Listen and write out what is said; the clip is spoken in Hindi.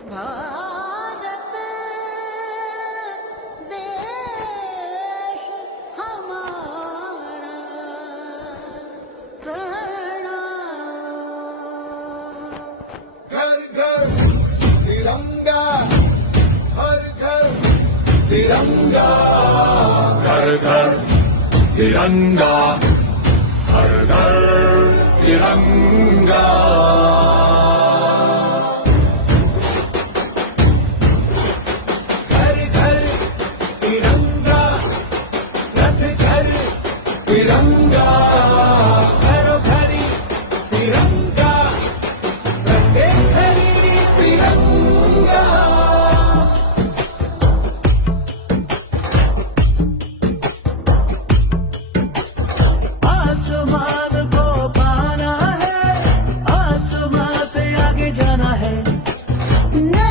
भारत देश हमारा प्रणाम। घर घर तिरंगा, हर घर तिरंगा, घर घर तिरंगा, हर घर तिरंगा। घर घर तिरंगा, रथ घर तिरंगा, घरो घरी तिरंगा, रथे घरी तिरंगा। आसमान को पाना है, आसमान से आगे जाना है। न